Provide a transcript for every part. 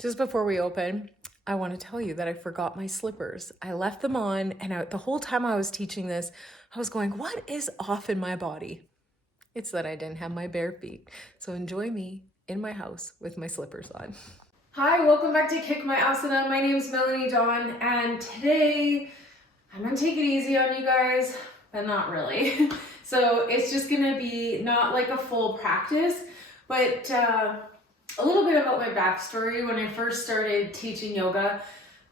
Just before we open, I want to tell you that I forgot my slippers. I left them on, and the whole time I was teaching this, I was going, what is off in my body? It's that I didn't have my bare feet. So enjoy me in my house with my slippers on. Hi, welcome back to Kick My Asana. My name is Melanie Dawn, and today I'm gonna take it easy on you guys, but not really. So it's just gonna be not like a full practice, but a little bit about my backstory. When I first started teaching yoga, I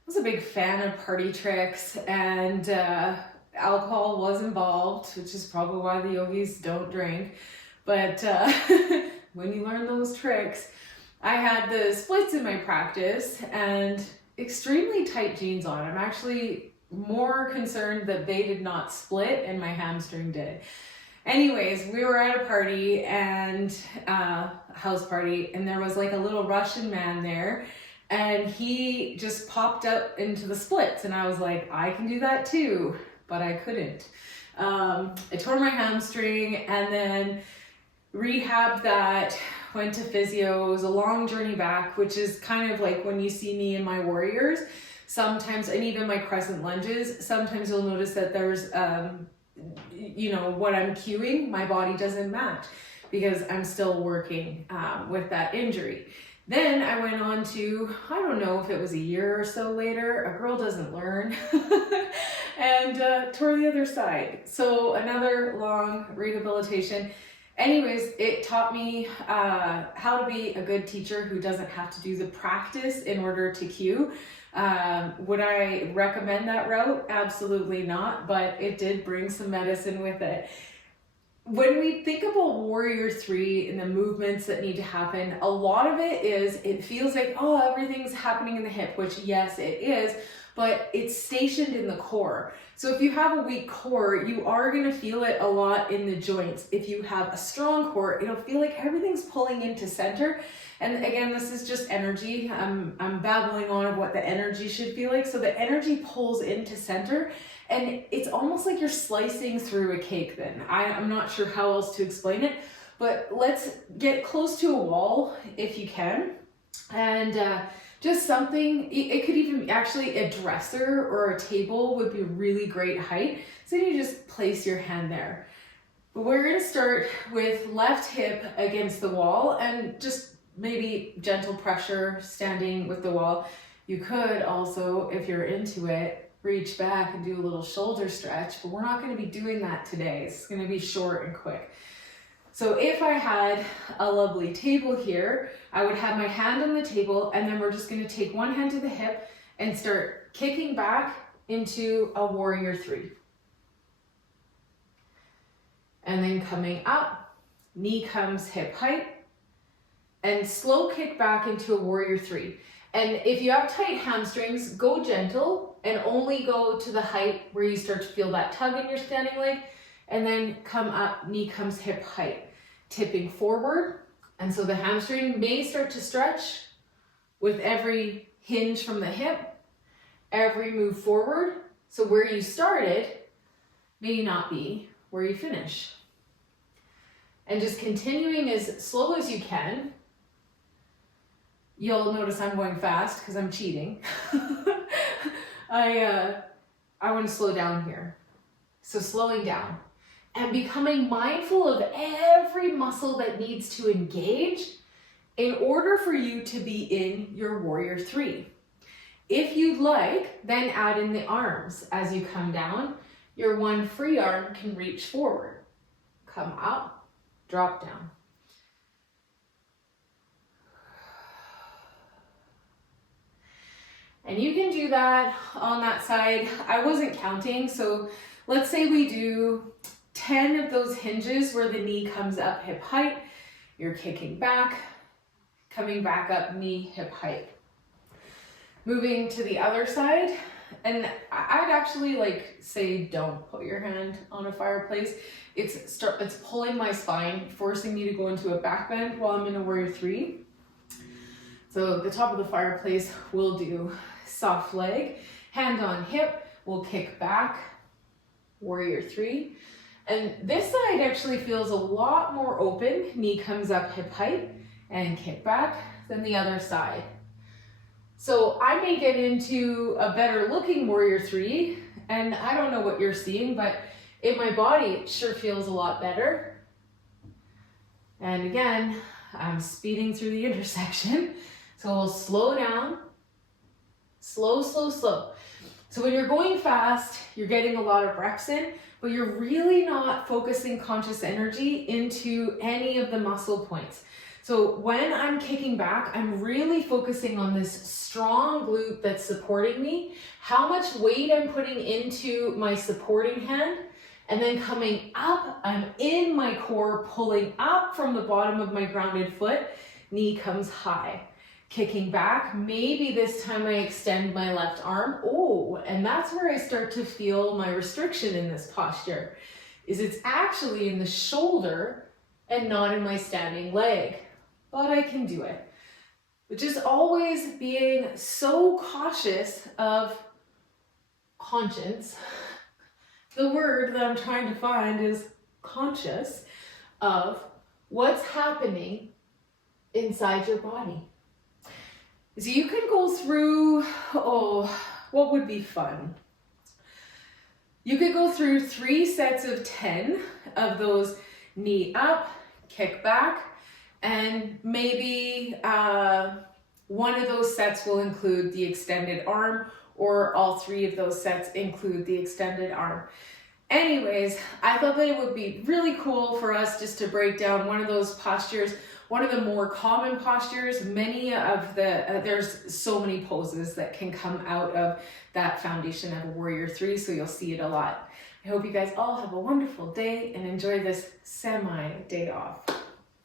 was a big fan of party tricks, and alcohol was involved, which is probably why the yogis don't drink. But when you learn those tricks, I had the splits in my practice and extremely tight jeans on. I'm actually more concerned that they did not split and my hamstring did. Anyways, we were at a party and house party, and there was like a little Russian man there, and he just popped up into the splits, and I was like, I can do that too, but I couldn't. I tore my hamstring and then rehabbed that, went to physio. It was a long journey back, which is kind of like when you see me in my warriors sometimes, and even my crescent lunges, sometimes you'll notice that there's what I'm cueing, my body doesn't match because I'm still working with that injury. Then I went on to, I don't know if it was a year or so later, a girl doesn't learn, and tore the other side. So another long rehabilitation. Anyways, it taught me how to be a good teacher who doesn't have to do the practice in order to cue. Would I recommend that route? Absolutely not, but it did bring some medicine with it. When we think about Warrior 3 and the movements that need to happen, a lot of it feels like, oh, everything's happening in the hip, which yes, it is, but it's stationed in the core. So if you have a weak core, you are going to feel it a lot in the joints. If you have a strong core, it'll feel like everything's pulling into center. And again, this is just energy. I'm babbling on of what the energy should feel like. So the energy pulls into center, and it's almost like you're slicing through a cake then. I'm not sure how else to explain it, but let's get close to a wall if you can. And just something, it could even actually a dresser or a table would be really great height. So you just place your hand there. But we're gonna start with left hip against the wall and just maybe gentle pressure standing with the wall. You could also, if you're into it, reach back and do a little shoulder stretch, but we're not going to be doing that today. It's going to be short and quick. So if I had a lovely table here, I would have my hand on the table, and then we're just going to take one hand to the hip and start kicking back into a Warrior 3. And then coming up, knee comes hip height, and slow kick back into a Warrior 3. And if you have tight hamstrings, go gentle and only go to the height where you start to feel that tug in your standing leg, and then come up, knee comes hip height, tipping forward. And so the hamstring may start to stretch with every hinge from the hip, every move forward. So where you started may not be where you finish. And just continuing as slow as you can. You'll notice I'm going fast because I'm cheating. I want to slow down here. So slowing down and becoming mindful of every muscle that needs to engage in order for you to be in your Warrior 3. If you'd like, then add in the arms as you come down. Your one free arm can reach forward. Come up, drop down. And you can do that on that side. I wasn't counting, so let's say we do 10 of those hinges where the knee comes up hip height. You're kicking back, coming back up, knee hip height. Moving to the other side, and I'd actually say don't put your hand on a fireplace. It's pulling my spine, forcing me to go into a back bend while I'm in a Warrior 3. So the top of the fireplace will do soft leg, hand on hip, we'll kick back, Warrior 3. And this side actually feels a lot more open, knee comes up hip height and kick back than the other side. So I may get into a better looking warrior three, and I don't know what you're seeing, but in my body, it sure feels a lot better. And again, I'm speeding through the intersection. So we'll slow down, slow, slow, slow. So when you're going fast, you're getting a lot of reps in, but you're really not focusing conscious energy into any of the muscle points. So when I'm kicking back, I'm really focusing on this strong glute that's supporting me, how much weight I'm putting into my supporting hand, and then coming up, I'm in my core, pulling up from the bottom of my grounded foot, knee comes high. Kicking back, maybe this time I extend my left arm. Oh, and that's where I start to feel my restriction in this posture, is it's actually in the shoulder and not in my standing leg. But I can do it. But just always being so cautious of conscience. The word that I'm trying to find is conscious of what's happening inside your body. So you can go through, what would be fun? You could go through 3 sets of 10 of those knee up, kick back, and maybe one of those sets will include the extended arm, or all 3 of those sets include the extended arm. Anyways, I thought that it would be really cool for us just to break down one of those postures, one of the more common postures. Many of the, there's so many poses that can come out of that foundation of a warrior three, so you'll see it a lot. I hope you guys all have a wonderful day and enjoy this semi day off.